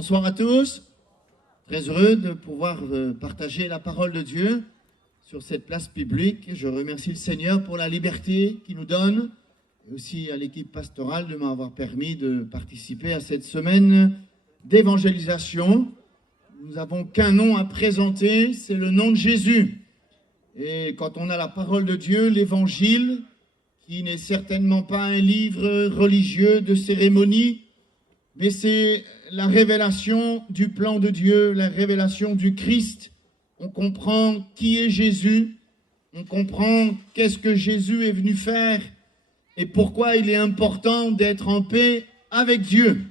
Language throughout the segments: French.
Bonsoir à tous. Très heureux de pouvoir partager la parole de Dieu sur cette place publique. Je remercie le Seigneur pour la liberté qu'il nous donne et aussi à l'équipe pastorale de m'avoir permis de participer à cette semaine d'évangélisation. Nous n'avons qu'un nom à présenter, c'est le nom de Jésus. Et quand on a la parole de Dieu, l'évangile, qui n'est certainement pas un livre religieux de cérémonie, mais c'est la révélation du plan de Dieu, la révélation du Christ. On comprend qui est Jésus, on comprend qu'est-ce que Jésus est venu faire et pourquoi il est important d'être en paix avec Dieu.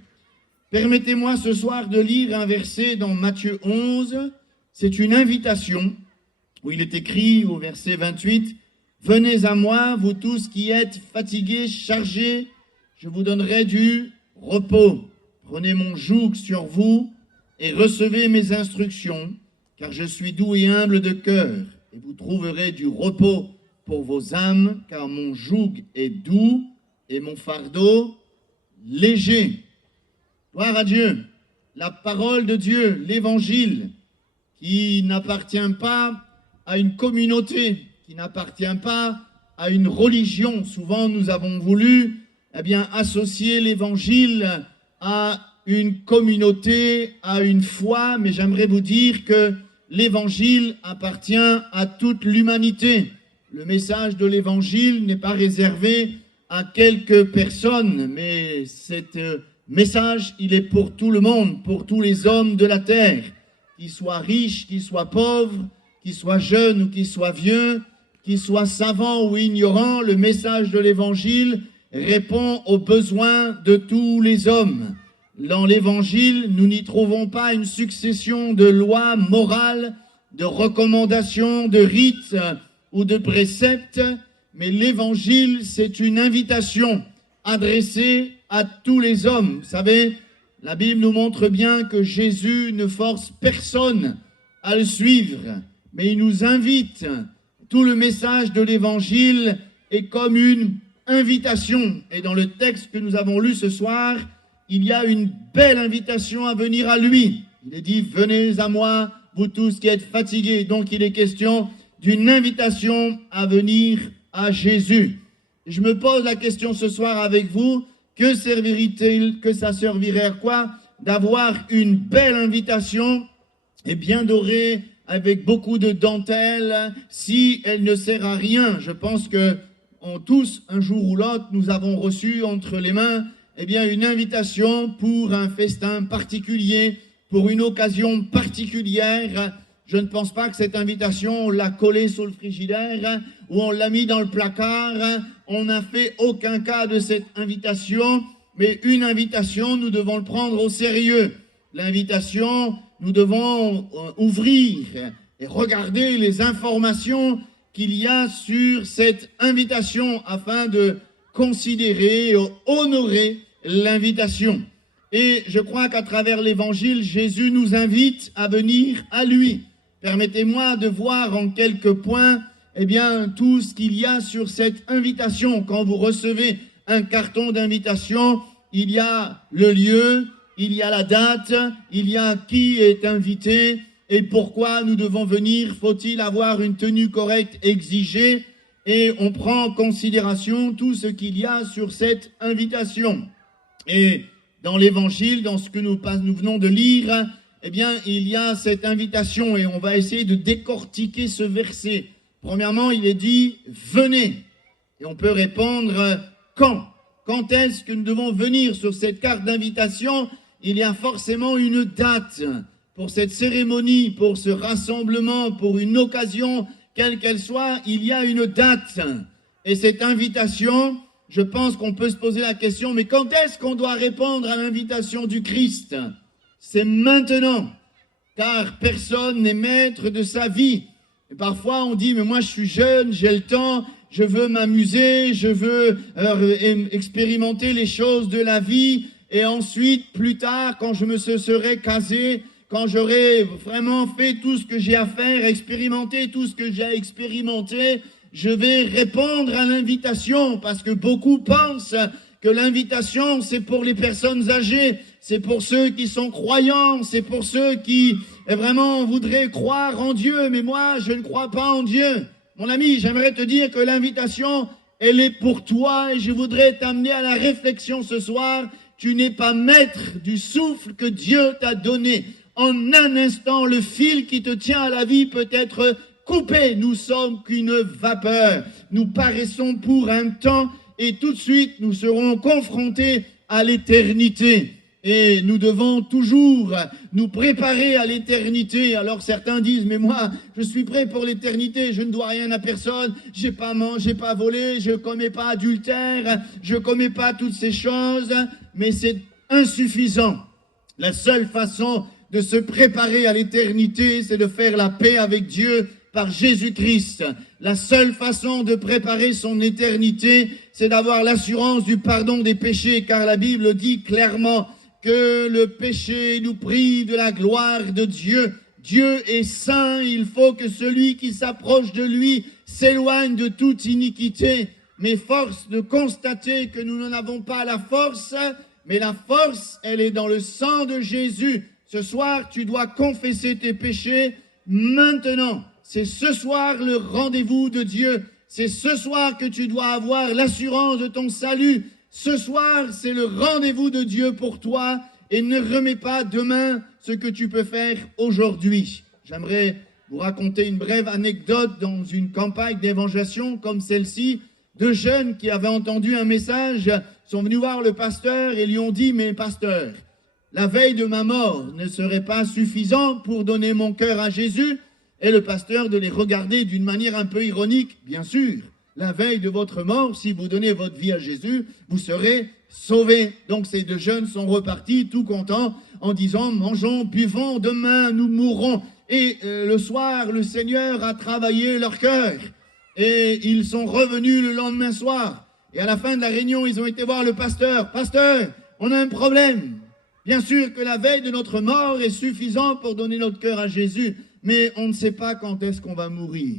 Permettez-moi ce soir de lire un verset dans Matthieu 11. C'est une invitation où il est écrit au verset 28, « Venez à moi, vous tous qui êtes fatigués, chargés, je vous donnerai du repos. Prenez mon joug sur vous et recevez mes instructions, car je suis doux et humble de cœur, et vous trouverez du repos pour vos âmes, car mon joug est doux et mon fardeau léger. » Gloire à Dieu, la parole de Dieu, l'évangile, qui n'appartient pas à une communauté, qui n'appartient pas à une religion. Souvent, nous avons voulu associer l'évangile à une communauté, à une foi, mais j'aimerais vous dire que l'évangile appartient à toute l'humanité. Le message de l'évangile n'est pas réservé à quelques personnes, mais cet message, il est pour tout le monde, pour tous les hommes de la terre, qu'ils soient riches, qu'ils soient pauvres, qu'ils soient jeunes ou qu'ils soient vieux, qu'ils soient savants ou ignorants. Le message de l'évangile répond aux besoins de tous les hommes. Dans l'évangile, nous n'y trouvons pas une succession de lois morales, de recommandations, de rites ou de préceptes, mais l'évangile, c'est une invitation adressée à tous les hommes. Vous savez, la Bible nous montre bien que Jésus ne force personne à le suivre, mais il nous invite. Tout le message de l'évangile est comme une invitation. Et dans le texte que nous avons lu ce soir, il y a une belle invitation à venir à lui. Il est dit, venez à moi, vous tous qui êtes fatigués. Donc il est question d'une invitation à venir à Jésus. Et je me pose la question ce soir avec vous, que servirait-il, que ça servirait à quoi d'avoir une belle invitation et bien dorée avec beaucoup de dentelle si elle ne sert à rien? Je pense que tous, un jour ou l'autre, nous avons reçu entre les mains une invitation pour un festin particulier, pour une occasion particulière. Je ne pense pas que cette invitation, on l'a collée sur le frigidaire ou on l'a mis dans le placard. On n'a fait aucun cas de cette invitation, mais une invitation, nous devons le prendre au sérieux. L'invitation, nous devons ouvrir et regarder les informations qu'il y a sur cette invitation afin de considérer et honorer l'invitation. Et je crois qu'à travers l'évangile, Jésus nous invite à venir à lui. Permettez-moi de voir en quelques points tout ce qu'il y a sur cette invitation. Quand vous recevez un carton d'invitation, il y a le lieu, il y a la date, il y a qui est invité et pourquoi nous devons venir. Faut-il avoir une tenue correcte exigée? Et on prend en considération tout ce qu'il y a sur cette invitation. Et dans l'évangile, dans ce que nous venons de lire, il y a cette invitation et on va essayer de décortiquer ce verset. Premièrement, il est dit « venez ». Et on peut répondre « quand ». Quand est-ce que nous devons venir? Sur cette carte d'invitation, il y a forcément une date pour cette cérémonie, pour ce rassemblement, pour une occasion, quelle qu'elle soit, il y a une date. Et cette invitation, je pense qu'on peut se poser la question, mais quand est-ce qu'on doit répondre à l'invitation du Christ? C'est maintenant, car personne n'est maître de sa vie. Et parfois on dit, mais moi je suis jeune, j'ai le temps, je veux m'amuser, je veux expérimenter les choses de la vie, et ensuite, plus tard, quand je me serai casé, quand j'aurai vraiment fait tout ce que j'ai à faire, expérimenté tout ce que j'ai expérimenté, je vais répondre à l'invitation, parce que beaucoup pensent que l'invitation, c'est pour les personnes âgées, c'est pour ceux qui sont croyants, c'est pour ceux qui vraiment voudraient croire en Dieu. Mais moi, je ne crois pas en Dieu. Mon ami, j'aimerais te dire que l'invitation, elle est pour toi et je voudrais t'amener à la réflexion ce soir. Tu n'es pas maître du souffle que Dieu t'a donné. En un instant, le fil qui te tient à la vie peut être coupé. Nous sommes qu'une vapeur. Nous paraissons pour un temps et tout de suite, nous serons confrontés à l'éternité. Et nous devons toujours nous préparer à l'éternité. Alors certains disent, mais moi, je suis prêt pour l'éternité, je ne dois rien à personne, j'ai pas mangé, pas volé, je commets pas adultère, je commets pas toutes ces choses. Mais c'est insuffisant. La seule façon de se préparer à l'éternité, c'est de faire la paix avec Dieu par Jésus-Christ. La seule façon de préparer son éternité, c'est d'avoir l'assurance du pardon des péchés, car la Bible dit clairement que le péché nous prive de la gloire de Dieu. Dieu est saint, il faut que celui qui s'approche de lui s'éloigne de toute iniquité. Mais force de constater que nous n'en avons pas la force, mais la force, elle est dans le sang de Jésus. Ce soir, tu dois confesser tes péchés maintenant. C'est ce soir le rendez-vous de Dieu. C'est ce soir que tu dois avoir l'assurance de ton salut. Ce soir, c'est le rendez-vous de Dieu pour toi et ne remets pas demain ce que tu peux faire aujourd'hui. J'aimerais vous raconter une brève anecdote dans une campagne d'évangélisation comme celle-ci. Deux jeunes qui avaient entendu un message sont venus voir le pasteur et lui ont dit « Mais pasteur, la veille de ma mort ne serait pas suffisant pour donner mon cœur à Jésus ?» Et le pasteur de les regarder d'une manière un peu ironique. « Bien sûr, la veille de votre mort, si vous donnez votre vie à Jésus, vous serez sauvés. » Donc ces deux jeunes sont repartis tout contents en disant « Mangeons, buvons, demain nous mourrons. » Et le soir, le Seigneur a travaillé leur cœur. Et ils sont revenus le lendemain soir. Et à la fin de la réunion, ils ont été voir le pasteur. « Pasteur, on a un problème. Bien sûr que la veille de notre mort est suffisant pour donner notre cœur à Jésus, mais on ne sait pas quand est-ce qu'on va mourir. »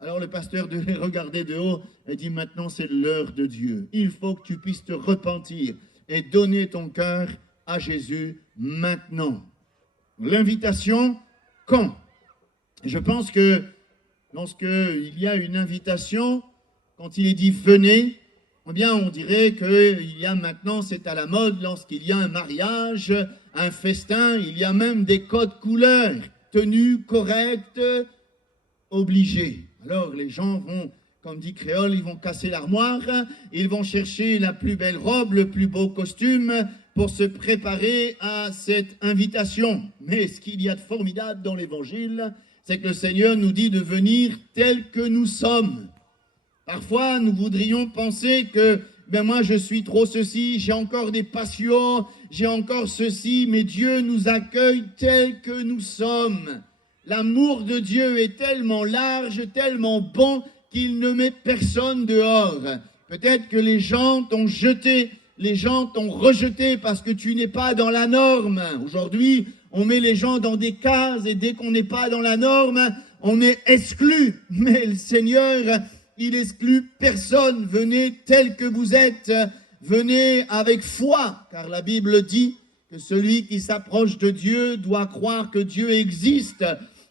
Alors le pasteur devait regarder de haut et dit « Maintenant c'est l'heure de Dieu. Il faut que tu puisses te repentir et donner ton cœur à Jésus maintenant. » L'invitation, quand? Je pense que lorsqu'il y a une invitation, quand il est dit « venez », eh bien on dirait qu'il y a maintenant, c'est à la mode, lorsqu'il y a un mariage, un festin, il y a même des codes couleurs, tenue correcte, obligée. Alors les gens vont, comme dit Créole, ils vont casser l'armoire, ils vont chercher la plus belle robe, le plus beau costume pour se préparer à cette invitation. Mais ce qu'il y a de formidable dans l'évangile, c'est que le Seigneur nous dit de venir tel que nous sommes. Parfois, nous voudrions penser que ben moi je suis trop ceci, j'ai encore des passions, j'ai encore ceci, mais Dieu nous accueille tel que nous sommes. L'amour de Dieu est tellement large, tellement bon, qu'il ne met personne dehors. Peut-être que les gens t'ont jeté, les gens t'ont rejeté parce que tu n'es pas dans la norme. Aujourd'hui, on met les gens dans des cases et dès qu'on n'est pas dans la norme, on est exclu. Mais le Seigneur, il exclut personne. Venez tel que vous êtes, venez avec foi, car la Bible dit que celui qui s'approche de Dieu doit croire que Dieu existe.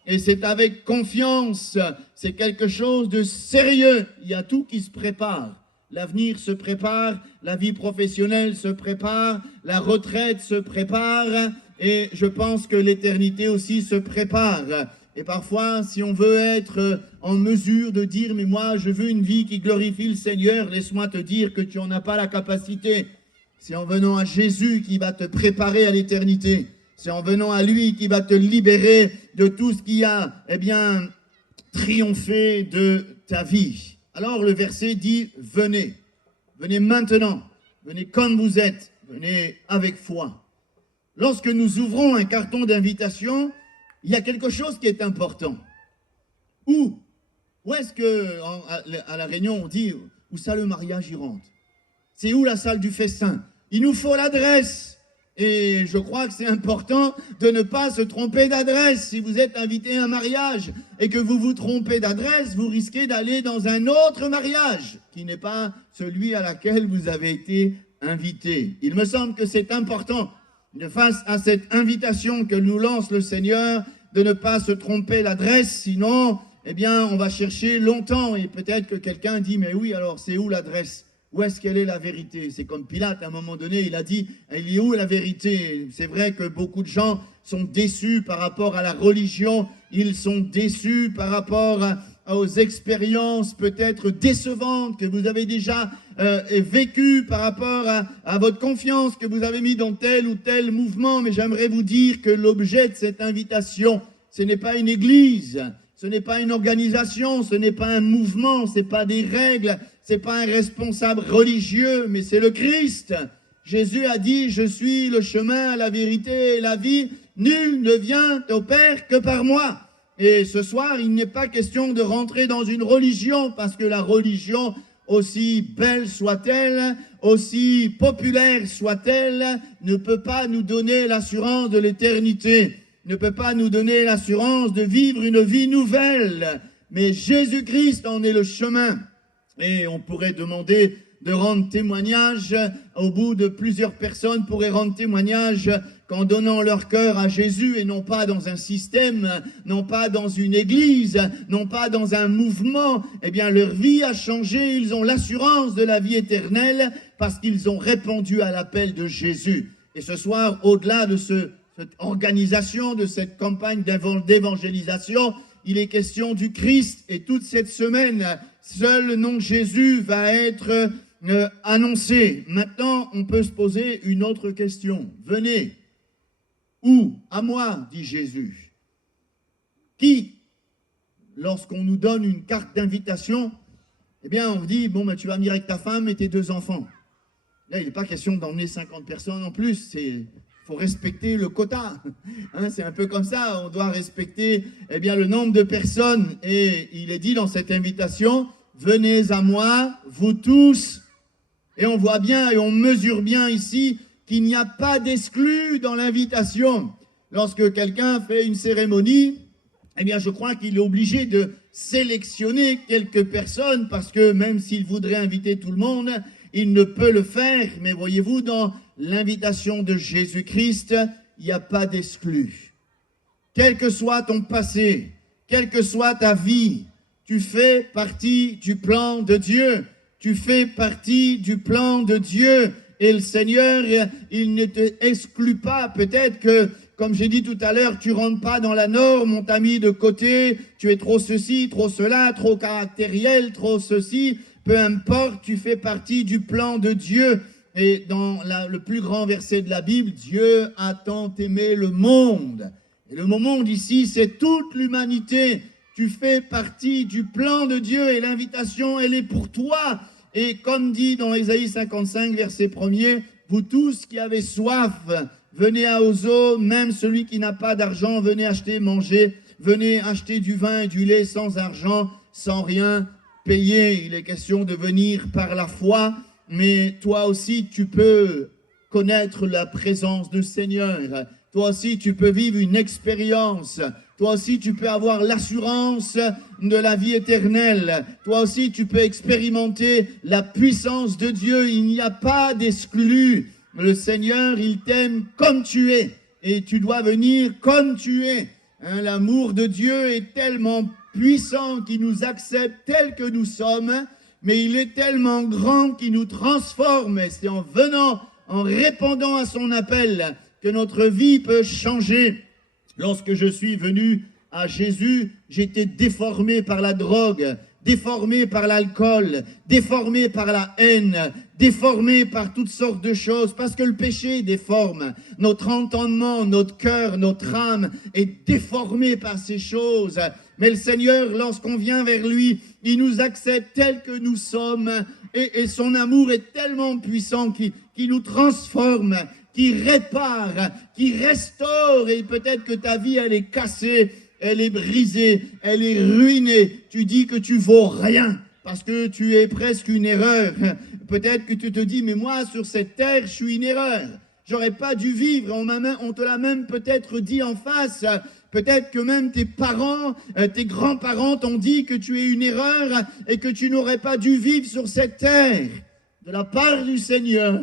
Et c'est avec confiance, c'est quelque chose de sérieux. Il y a tout qui se prépare. L'avenir se prépare, la vie professionnelle se prépare, la retraite se prépare, et je pense que l'éternité aussi se prépare. Et parfois, si on veut être en mesure de dire « Mais moi, je veux une vie qui glorifie le Seigneur », laisse-moi te dire que tu n'en as pas la capacité. C'est en venant à Jésus qui va te préparer à l'éternité. C'est en venant à lui qui va te libérer de tout ce qui a, triomphé de ta vie. Alors le verset dit « Venez, venez maintenant, venez comme vous êtes, venez avec foi ». Lorsque nous ouvrons un carton d'invitation, il y a quelque chose qui est important. Où est-ce que, à la réunion, on dit « Où ça le mariage y rentre ?» C'est où la salle du festin? Il nous faut l'adresse. Et je crois que c'est important de ne pas se tromper d'adresse. Si vous êtes invité à un mariage et que vous vous trompez d'adresse, vous risquez d'aller dans un autre mariage qui n'est pas celui à laquelle vous avez été invité. Il me semble que c'est important, face à cette invitation que nous lance le Seigneur, de ne pas se tromper l'adresse, sinon, eh bien, on va chercher longtemps. Et peut-être que quelqu'un dit, mais oui, alors c'est où l'adresse? Où est-ce qu'elle est la vérité? C'est comme Pilate, à un moment donné, il a dit, il est où la vérité? C'est vrai que beaucoup de gens sont déçus par rapport à la religion, ils sont déçus par rapport aux expériences peut-être décevantes que vous avez déjà vécues par rapport à votre confiance que vous avez mis dans tel ou tel mouvement. Mais j'aimerais vous dire que l'objet de cette invitation, ce n'est pas une église, ce n'est pas une organisation, ce n'est pas un mouvement, ce n'est pas des règles, ce n'est pas un responsable religieux, mais c'est le Christ. Jésus a dit, je suis le chemin, la vérité et la vie, nul ne vient au Père que par moi. Et ce soir, il n'est pas question de rentrer dans une religion, parce que la religion, aussi belle soit-elle, aussi populaire soit-elle, ne peut pas nous donner l'assurance de l'éternité, ne peut pas nous donner l'assurance de vivre une vie nouvelle. Mais Jésus-Christ en est le chemin. Et on pourrait demander de rendre témoignage, au bout de plusieurs personnes pourraient rendre témoignage qu'en donnant leur cœur à Jésus, et non pas dans un système, non pas dans une église, non pas dans un mouvement, eh bien leur vie a changé, ils ont l'assurance de la vie éternelle parce qu'ils ont répondu à l'appel de Jésus. Et ce soir, au-delà de cette organisation, de cette campagne d'évangélisation, il est question du Christ. Et toute cette semaine, seul le nom de Jésus va être annoncé. Maintenant, on peut se poser une autre question. Venez. Où? À moi, dit Jésus. Qui, lorsqu'on nous donne une carte d'invitation, eh bien, on dit, bon, ben, tu vas venir avec ta femme et tes 2 enfants. Là, il n'est pas question d'emmener 50 personnes en plus. Il faut respecter le quota. Hein, c'est un peu comme ça. On doit respecter eh bien, le nombre de personnes. Et il est dit dans cette invitation, venez à moi, vous tous. Et on voit bien et on mesure bien ici qu'il n'y a pas d'exclus dans l'invitation. Lorsque quelqu'un fait une cérémonie, eh bien, je crois qu'il est obligé de sélectionner quelques personnes parce que même s'il voudrait inviter tout le monde, il ne peut le faire. Mais voyez-vous, dans l'invitation de Jésus-Christ, il n'y a pas d'exclus. Quel que soit ton passé, quelle que soit ta vie, tu fais partie du plan de Dieu. Tu fais partie du plan de Dieu. Et le Seigneur, il ne te exclut pas. Peut-être que, comme j'ai dit tout à l'heure, tu ne rentres pas dans la norme, on t'a mis de côté, tu es trop ceci, trop cela, trop caractériel, trop ceci. Peu importe, tu fais partie du plan de Dieu. Et dans le plus grand verset de la Bible, Dieu a tant aimé le monde. Et le monde ici, c'est toute l'humanité. Tu fais partie du plan de Dieu et l'invitation, elle est pour toi. Et comme dit dans Ésaïe 55, verset 1er, vous tous qui avez soif, venez à Ozo, même celui qui n'a pas d'argent, venez acheter, manger, venez acheter du vin et du lait sans argent, sans rien payer. Il est question de venir par la foi, mais toi aussi tu peux connaître la présence du Seigneur. Toi aussi tu peux vivre une expérience. Toi aussi, tu peux avoir l'assurance de la vie éternelle. Toi aussi, tu peux expérimenter la puissance de Dieu. Il n'y a pas d'exclus. Le Seigneur, il t'aime comme tu es. Et tu dois venir comme tu es. Hein, l'amour de Dieu est tellement puissant qu'il nous accepte tel que nous sommes. Mais il est tellement grand qu'il nous transforme. Et c'est en venant, en répondant à son appel, que notre vie peut changer. Lorsque je suis venu à Jésus, j'étais déformé par la drogue, déformé par l'alcool, déformé par la haine, déformé par toutes sortes de choses, parce que le péché déforme. Notre entendement, notre cœur, notre âme est déformé par ces choses. Mais le Seigneur, lorsqu'on vient vers lui, il nous accepte tels que nous sommes, et son amour est tellement puissant qu'il nous transforme, qui répare, qui restaure. Et peut-être que ta vie, elle est cassée, elle est brisée, elle est ruinée. Tu dis que tu vaux rien parce que tu es presque une erreur. Peut-être que tu te dis, mais moi, sur cette terre, je suis une erreur. J'aurais pas dû vivre. On te l'a même peut-être dit en face. Peut-être que même tes parents, tes grands-parents t'ont dit que tu es une erreur et que tu n'aurais pas dû vivre sur cette terre. de la part du Seigneur,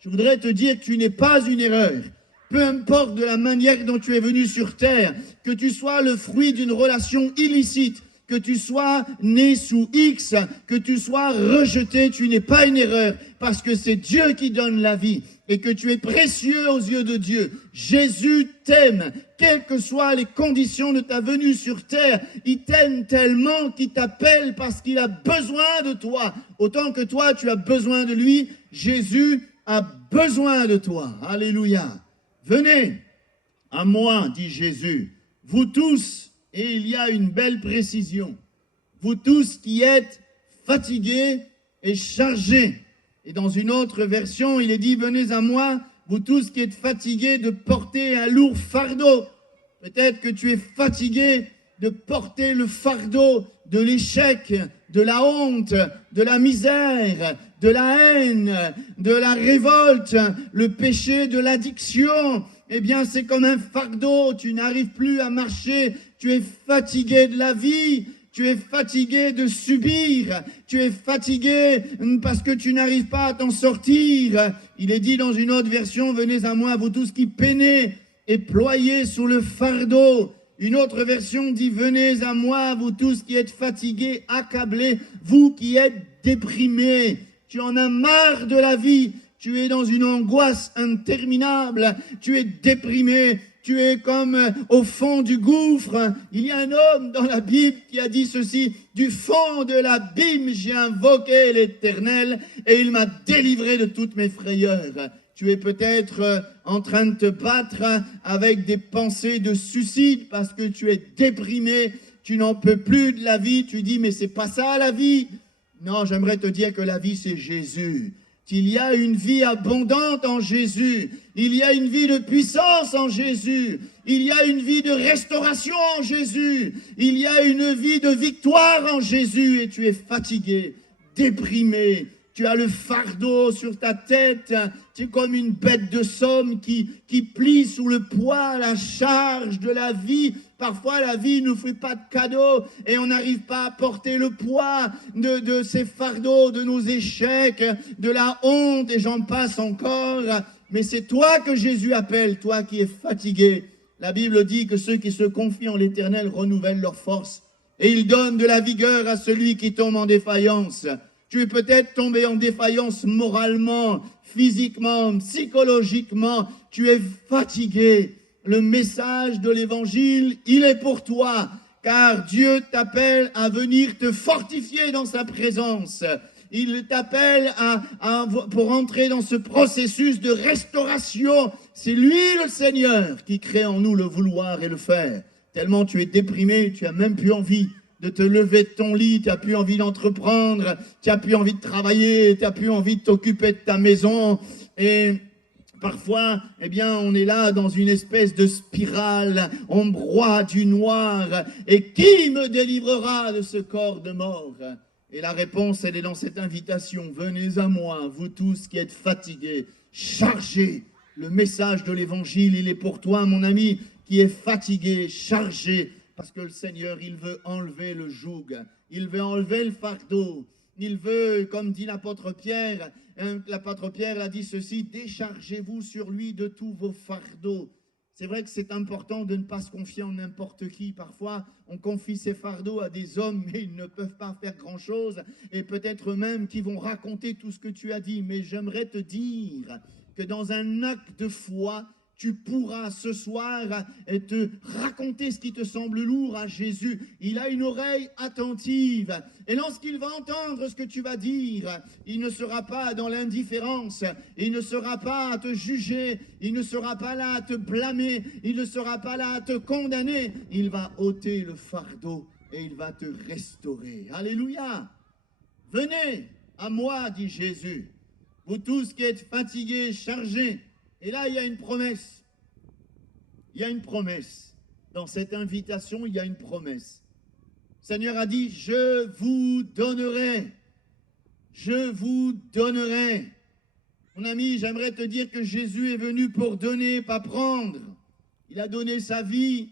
je voudrais te dire que tu n'es pas une erreur. Peu importe de la manière dont tu es venu sur terre, que tu sois le fruit d'une relation illicite, que tu sois né sous X, que tu sois rejeté, tu n'es pas une erreur, parce que c'est Dieu qui donne la vie et que tu es précieux aux yeux de Dieu. Jésus t'aime, quelles que soient les conditions de ta venue sur terre. Il t'aime tellement qu'il t'appelle parce qu'il a besoin de toi. Autant que toi, tu as besoin de lui, Jésus a besoin de toi. Alléluia. Venez à moi, dit Jésus, vous tous. Et il y a une belle précision. Vous tous qui êtes fatigués et chargés. Et dans une autre version, il est dit, venez à moi, vous tous qui êtes fatigués de porter un lourd fardeau. Peut-être que tu es fatigué de porter le fardeau de l'échec, de la honte, de la misère, de la haine, de la révolte, le péché de l'addiction. Eh bien, c'est comme un fardeau, tu n'arrives plus à marcher, tu es fatigué de la vie, tu es fatigué de subir, tu es fatigué parce que tu n'arrives pas à t'en sortir. Il est dit dans une autre version, venez à moi, vous tous qui peinez et ployez sous le fardeau. Une autre version dit, venez à moi, vous tous qui êtes fatigués, accablés, vous qui êtes déprimés. Tu en as marre de la vie. Tu es dans une angoisse interminable, tu es déprimé, tu es comme au fond du gouffre. Il y a un homme dans la Bible qui a dit ceci, du fond de l'abîme, j'ai invoqué l'Éternel et il m'a délivré de toutes mes frayeurs. Tu es peut-être en train de te battre avec des pensées de suicide parce que tu es déprimé, tu n'en peux plus de la vie, tu dis mais c'est pas ça la vie. Non, j'aimerais te dire que la vie c'est Jésus. Il y a une vie abondante en Jésus. Il y a une vie de puissance en Jésus. Il y a une vie de restauration en Jésus. Il y a une vie de victoire en Jésus. Et tu es fatigué, déprimé. Tu as le fardeau sur ta tête. Tu es comme une bête de somme qui plie sous le poids, la charge de la vie. Parfois, la vie ne nous fait pas de cadeaux et on n'arrive pas à porter le poids de ces fardeaux, de nos échecs, de la honte et j'en passe encore. Mais c'est toi que Jésus appelle, toi qui es fatigué. La Bible dit que ceux qui se confient en l'Éternel renouvellent leur force et ils donnent de la vigueur à celui qui tombe en défaillance. Tu es peut-être tombé en défaillance moralement, physiquement, psychologiquement. Tu es fatigué. Le message de l'Évangile, il est pour toi, car Dieu t'appelle à venir te fortifier dans sa présence. Il t'appelle pour entrer dans ce processus de restauration. C'est lui le Seigneur qui crée en nous le vouloir et le faire. Tellement tu es déprimé, tu n'as même plus envie de te lever de ton lit, tu n'as plus envie d'entreprendre, tu n'as plus envie de travailler, tu n'as plus envie de t'occuper de ta maison. Et parfois, eh bien, on est là dans une espèce de spirale, on broie du noir. Et qui me délivrera de ce corps de mort? Et la réponse, elle est dans cette invitation. Venez à moi, vous tous qui êtes fatigués, chargés. Le message de l'Évangile, il est pour toi, mon ami, qui est fatigué, chargé. Parce que le Seigneur, il veut enlever le joug, il veut enlever le fardeau, il veut, comme dit l'apôtre Pierre a dit ceci, déchargez-vous sur lui de tous vos fardeaux. C'est vrai que c'est important de ne pas se confier en n'importe qui. Parfois, on confie ses fardeaux à des hommes, mais ils ne peuvent pas faire grand-chose, et peut-être même qu'ils vont raconter tout ce que tu as dit. Mais j'aimerais te dire que dans un acte de foi, tu pourras ce soir te raconter ce qui te semble lourd à Jésus. Il a une oreille attentive. Et lorsqu'il va entendre ce que tu vas dire, il ne sera pas dans l'indifférence. Il ne sera pas à te juger. Il ne sera pas là à te blâmer. Il ne sera pas là à te condamner. Il va ôter le fardeau et il va te restaurer. Alléluia! Venez à moi, dit Jésus, vous tous qui êtes fatigués, chargés. Et là, il y a une promesse. Il y a une promesse. Dans cette invitation, il y a une promesse. Le Seigneur a dit, je vous donnerai. Je vous donnerai. Mon ami, j'aimerais te dire que Jésus est venu pour donner, pas prendre. Il a donné sa vie.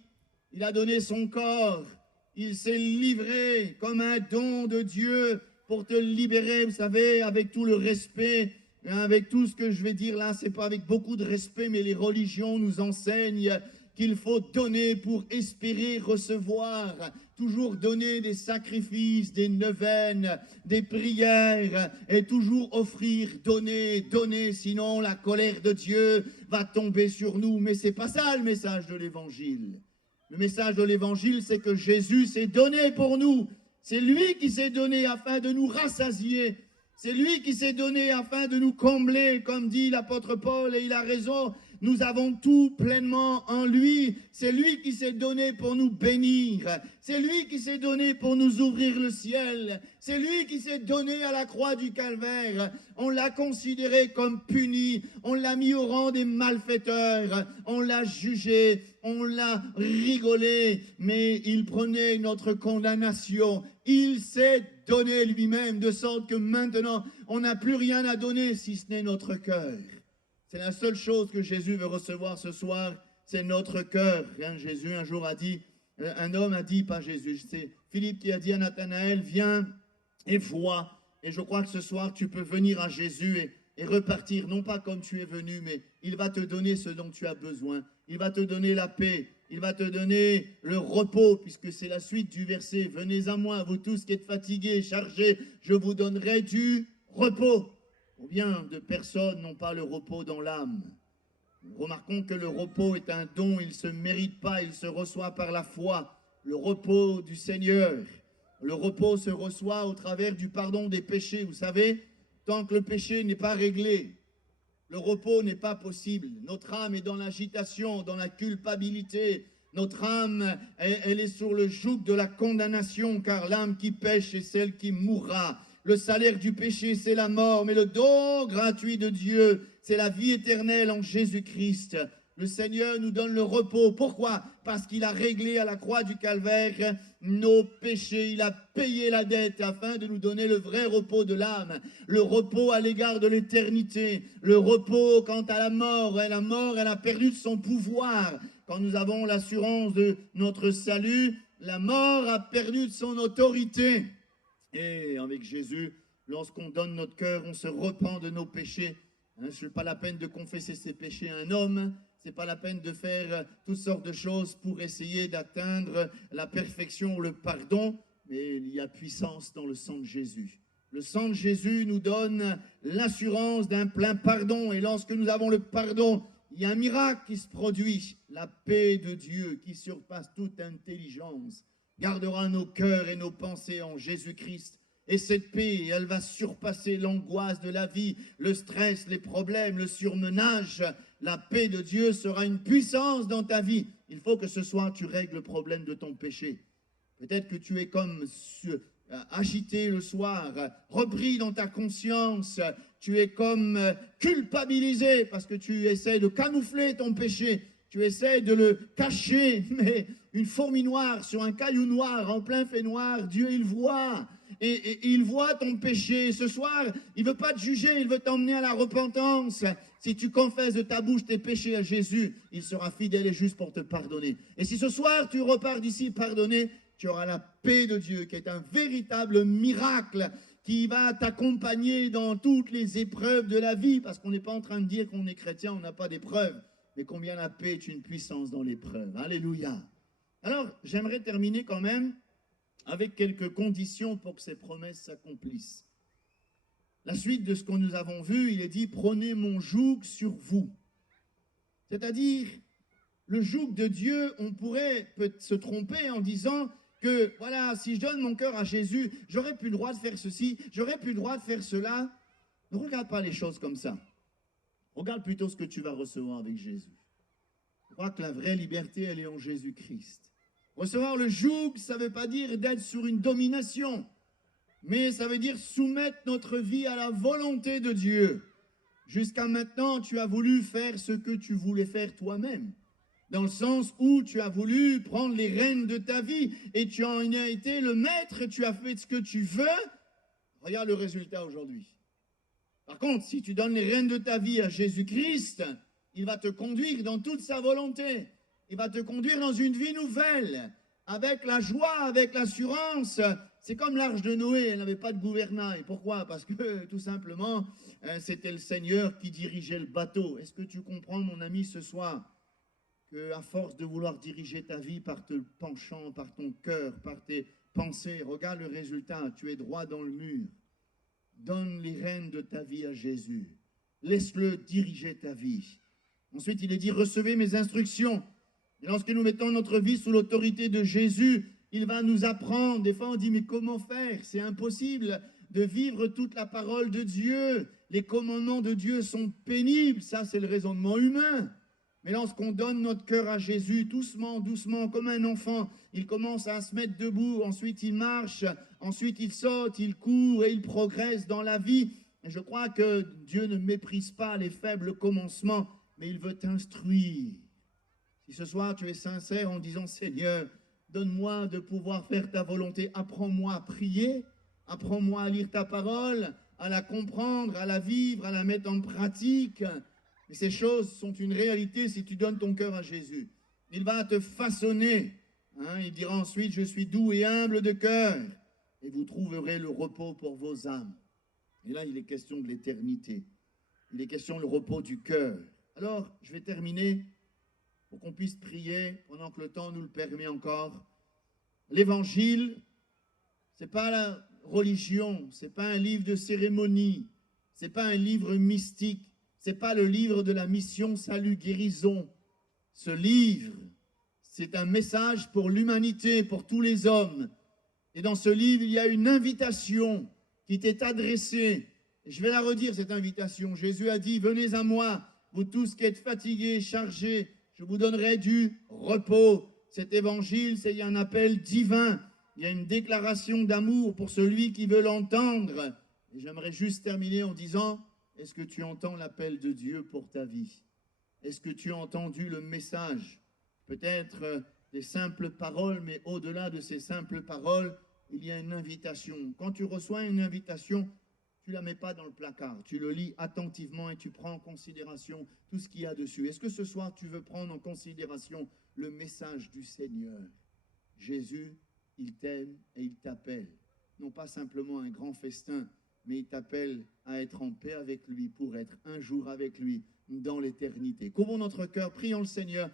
Il a donné son corps. Il s'est livré comme un don de Dieu pour te libérer, vous savez, avec tout le respect, avec tout ce que je vais dire là, c'est pas avec beaucoup de respect, mais les religions nous enseignent qu'il faut donner pour espérer recevoir, toujours donner des sacrifices, des neuvaines, des prières, et toujours offrir, donner, donner, sinon la colère de Dieu va tomber sur nous. Mais c'est pas ça le message de l'Évangile. Le message de l'Évangile, c'est que Jésus s'est donné pour nous. C'est lui qui s'est donné afin de nous rassasier. C'est lui qui s'est donné afin de nous combler, comme dit l'apôtre Paul, et il a raison. Nous avons tout pleinement en lui. C'est lui qui s'est donné pour nous bénir. C'est lui qui s'est donné pour nous ouvrir le ciel. C'est lui qui s'est donné à la croix du calvaire. On l'a considéré comme puni. On l'a mis au rang des malfaiteurs. On l'a jugé. On l'a rigolé. Mais il prenait notre condamnation. Il s'est donné lui-même, de sorte que maintenant, on n'a plus rien à donner si ce n'est notre cœur. C'est la seule chose que Jésus veut recevoir ce soir, c'est notre cœur. Jésus un jour a dit, un homme a dit, pas Jésus, c'est Philippe qui a dit à Nathanaël, viens et vois. Et je crois que ce soir, tu peux venir à Jésus et repartir, non pas comme tu es venu, mais il va te donner ce dont tu as besoin. Il va te donner la paix, il va te donner le repos, puisque c'est la suite du verset. Venez à moi, vous tous qui êtes fatigués et chargés, je vous donnerai du repos. Combien de personnes n'ont pas le repos dans l'âme? Remarquons que le repos est un don, il ne se mérite pas, il se reçoit par la foi. Le repos du Seigneur. Le repos se reçoit au travers du pardon des péchés. Vous savez, tant que le péché n'est pas réglé, le repos n'est pas possible. Notre âme est dans l'agitation, dans la culpabilité. Notre âme, elle est sur le joug de la condamnation, car l'âme qui pêche est celle qui mourra. Le salaire du péché, c'est la mort, mais le don gratuit de Dieu, c'est la vie éternelle en Jésus-Christ. Le Seigneur nous donne le repos. Pourquoi? Parce qu'il a réglé à la croix du calvaire nos péchés. Il a payé la dette afin de nous donner le vrai repos de l'âme. Le repos à l'égard de l'éternité. Le repos quant à la mort. Et la mort, elle a perdu de son pouvoir. Quand nous avons l'assurance de notre salut, la mort a perdu de son autorité. Et avec Jésus, lorsqu'on donne notre cœur, on se repent de nos péchés. Ce n'est pas la peine de confesser ses péchés à un homme. Ce n'est pas la peine de faire toutes sortes de choses pour essayer d'atteindre la perfection ou le pardon. Mais il y a puissance dans le sang de Jésus. Le sang de Jésus nous donne l'assurance d'un plein pardon. Et lorsque nous avons le pardon, il y a un miracle qui se produit. La paix de Dieu qui surpasse toute intelligence gardera nos cœurs et nos pensées en Jésus-Christ. Et cette paix, elle va surpasser l'angoisse de la vie, le stress, les problèmes, le surmenage. La paix de Dieu sera une puissance dans ta vie. Il faut que ce soir, tu règles le problème de ton péché. Peut-être que tu es comme agité le soir, repris dans ta conscience. Tu es comme culpabilisé parce que tu essaies de camoufler ton péché. Tu essaies de le cacher, mais une fourmi noire sur un caillou noir, en plein fait noir, Dieu, il voit. Et il voit ton péché. Ce soir, il ne veut pas te juger, il veut t'emmener à la repentance. Si tu confesses de ta bouche tes péchés à Jésus, il sera fidèle et juste pour te pardonner. Et si ce soir, tu repars d'ici pardonné, tu auras la paix de Dieu, qui est un véritable miracle, qui va t'accompagner dans toutes les épreuves de la vie, parce qu'on n'est pas en train de dire qu'on est chrétien, on n'a pas d'épreuves. Mais combien la paix est une puissance dans l'épreuve. Alléluia. Alors, j'aimerais terminer quand même avec quelques conditions pour que ces promesses s'accomplissent. La suite de ce que nous avons vu, il est dit « Prenez mon joug sur vous ». C'est-à-dire, le joug de Dieu, on pourrait se tromper en disant que, voilà, si je donne mon cœur à Jésus, j'aurais plus le droit de faire ceci, j'aurais plus le droit de faire cela. Ne regarde pas les choses comme ça. Regarde plutôt ce que tu vas recevoir avec Jésus. Je crois que la vraie liberté, elle est en Jésus-Christ. Recevoir le joug, ça ne veut pas dire d'être sur une domination, mais ça veut dire soumettre notre vie à la volonté de Dieu. Jusqu'à maintenant, tu as voulu faire ce que tu voulais faire toi-même, dans le sens où tu as voulu prendre les rênes de ta vie et tu en as été le maître, tu as fait ce que tu veux. Regarde le résultat aujourd'hui. Par contre, si tu donnes les rênes de ta vie à Jésus-Christ, il va te conduire dans toute sa volonté. Il va te conduire dans une vie nouvelle, avec la joie, avec l'assurance C'est comme l'arche de Noé, elle n'avait pas de gouvernail. Pourquoi? Parce que tout simplement, c'était le Seigneur qui dirigeait le bateau. Est-ce que tu comprends, mon ami, ce soir, qu'à force de vouloir diriger ta vie par ton penchant, par ton cœur, par tes pensées, regarde le résultat, tu es droit dans le mur. Donne les rênes de ta vie à Jésus. Laisse-le diriger ta vie. Ensuite, il est dit, recevez mes instructions. Et lorsque nous mettons notre vie sous l'autorité de Jésus, il va nous apprendre. Des fois, on dit, mais comment faire? C'est impossible de vivre toute la parole de Dieu. Les commandements de Dieu sont pénibles. Ça, c'est le raisonnement humain. Mais lorsqu'on donne notre cœur à Jésus, doucement, doucement, comme un enfant, il commence à se mettre debout, ensuite il marche, ensuite il saute, il court et il progresse dans la vie. Et je crois que Dieu ne méprise pas les faibles commencements, mais il veut t'instruire. Si ce soir tu es sincère en disant, Seigneur, donne-moi de pouvoir faire ta volonté, apprends-moi à prier, apprends-moi à lire ta parole, à la comprendre, à la vivre, à la mettre en pratique. Mais ces choses sont une réalité si tu donnes ton cœur à Jésus. Il va te façonner. Il dira ensuite, je suis doux et humble de cœur, et vous trouverez le repos pour vos âmes. Et là, il est question de l'éternité. Il est question du repos du cœur. Alors, je vais terminer pour qu'on puisse prier pendant que le temps nous le permet encore. L'évangile, ce n'est pas la religion, ce n'est pas un livre de cérémonie, ce n'est pas un livre mystique, ce n'est pas le livre de la mission salut guérison. Ce livre, c'est un message pour l'humanité, pour tous les hommes. Et dans ce livre, il y a une invitation qui t'est adressée. Et je vais la redire, cette invitation. Jésus a dit, venez à moi, vous tous qui êtes fatigués, chargés, je vous donnerai du repos. Cet évangile, c'est un appel divin. Il y a une déclaration d'amour pour celui qui veut l'entendre. Et j'aimerais juste terminer en disant, est-ce que tu entends l'appel de Dieu pour ta vie? Est-ce que tu as entendu le message? Peut-être des simples paroles, mais au-delà de ces simples paroles, il y a une invitation. Quand tu reçois une invitation, tu ne la mets pas dans le placard. Tu le lis attentivement et tu prends en considération tout ce qu'il y a dessus. Est-ce que ce soir, tu veux prendre en considération le message du Seigneur? Jésus, il t'aime et il t'appelle. Non pas simplement un grand festin, mais il t'appelle à être en paix avec lui pour être un jour avec lui dans l'éternité. Couvrons notre cœur, prions le Seigneur.